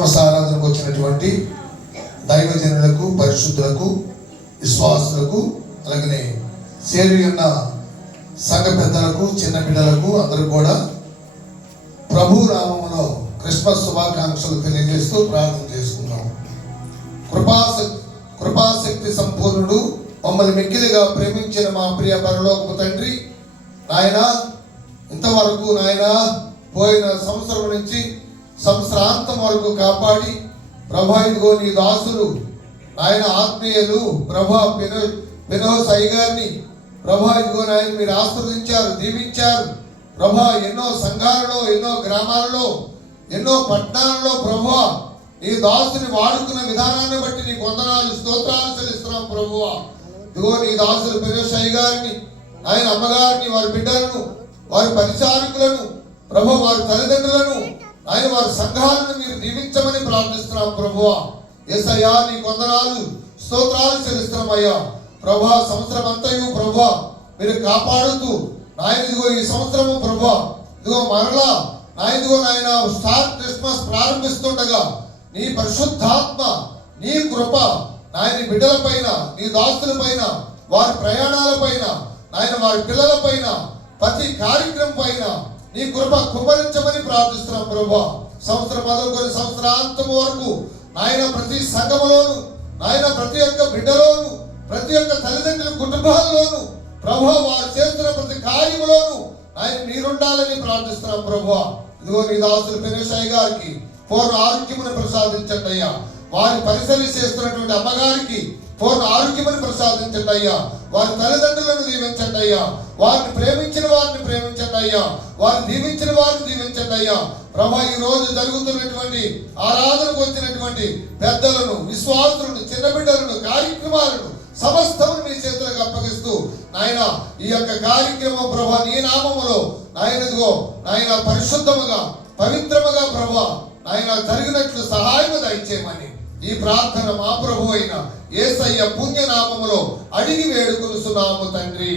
Christmas ఆరాధనకు వచ్చినటువంటి దైవజనులకు, పరిశుద్ధులకు, విశ్వాసులకు, అలాగనే చేరి ఉన్న సంఘ పెద్దలకు, చిన్న బిడ్డలకు అందరూ కూడా ప్రభు నామములో క్రిస్మస్ శుభాకాంక్షలు తెలియజేస్తూ ప్రార్థన చేసుకున్నాం. కృపాశక్తి సంపూర్ణుడు, మమ్మల్ని మిక్కిలిగా ప్రేమించిన మా ప్రియ పరలోకపు తండ్రి, నాయన ఇంతవరకు నాయన పోయిన సంవత్సరం నుంచి సంవత్సరాంతం వరకు కాపాడి ప్రభా ఇదిగో నీ దాసులు నాయన ఆత్మీయులు ప్రభా పెనోసాయి గారిని ప్రభా ఇదిగో నాయన మీరు ఆశీర్వదించారు, దీవించారు ప్రభా. ఎన్నో సంఘాలలో, ఎన్నో గ్రామాలలో, ఎన్నో పట్టణాలలో ప్రభా నీ దాసుని వాడుకున్న విధానాన్ని బట్టి నీకు వందనాలు, స్తోత్రాలు చెల్లిస్తున్నాం ప్రభువా. ఇదిగో నీ దాసులు పెనోసాయి గారిని, ఆయన అమ్మగారిని, వారి బిడ్డలను, వారి పరిచారకులను ప్రభు, వారి తల్లిదండ్రులను, ఆయన వారి సంఘాలను మీరు దీవించమని ప్రార్థిస్తున్నాం ప్రభువా. యేసయ్యా నీకు వందనాలు, స్తోత్రాలు చెల్లిస్తున్నాం అయ్యా ప్రభా. సంవత్సరం అంతయు ప్రభా మీరు కాపాడుతూ నాయన ఇదిగో ఈ సంవత్సరము ప్రభా ఇదిగో మరలా నాయనదిగో నాయన స్టార్ క్రిస్మస్ ప్రారంభిస్తుండగా నీ పరిశుద్ధాత్మ, నీ కృప నాయన బిడ్డల పైన, నీ దాసుల పైన, వారి ప్రయాణాల పైన, నాయన వారి పిల్లల పైన, ప్రతి కార్యక్రమం పైన నీ కృప కుమ్మరించమని ప్రార్థిస్తున్నాం ప్రభా. సంవత్సరం మొదలుకొని సంవత్సరాంతం వరకు నాయన ప్రతి సంఘములోను, నాయన ప్రతి ఒక్క బిడ్డలోను, ప్రతి ఒక్క తల్లిదండ్రుల కుటుంబాల్లోను ప్రభా వారు చేస్తున్న ప్రతి కార్యములోను ఆయన మీరుండాలని ప్రార్థిస్తున్నాం ప్రభా. ఇదిగో నీ దాసులు పెనోసాయి గారికి పూర్ణ ఆరోగ్యమును ప్రసాదించండి అయ్యా. వారి పరిసరి చేస్తున్నటువంటి అమ్మగారికి పూర్ణ ఆరోగ్యమును ప్రసాదించండి అయ్యా. వారి తల్లిదండ్రులను దీవించండి అయ్యా. వారిని ప్రేమించిన వారిని ప్రేమించండి అయ్యా. వారిని దీవించిన వారిని దీవించండి అయ్యా ప్రభా. ఈ రోజు జరుగుతున్నటువంటి ఆరాధనకు వచ్చినటువంటి పెద్దలను, విశ్వాసులను, చిన్న బిడ్డలను, కార్యక్రమాలను సమస్తమును మీ చేతులకు అప్పగిస్తూ నాయన ఈ యొక్క కార్యక్రమం ప్రభా నీ నామములో నాయనదిగో నాయన పరిశుద్ధముగా, పవిత్రముగా ప్రభా నాయన జరిగినట్లు సహాయము దయచేయమని ఈ ప్రార్థన మా ప్రభు అయిన యేసయ్య పుణ్యనామములో అడిగి వేడుకొనుచున్నాము తండ్రి.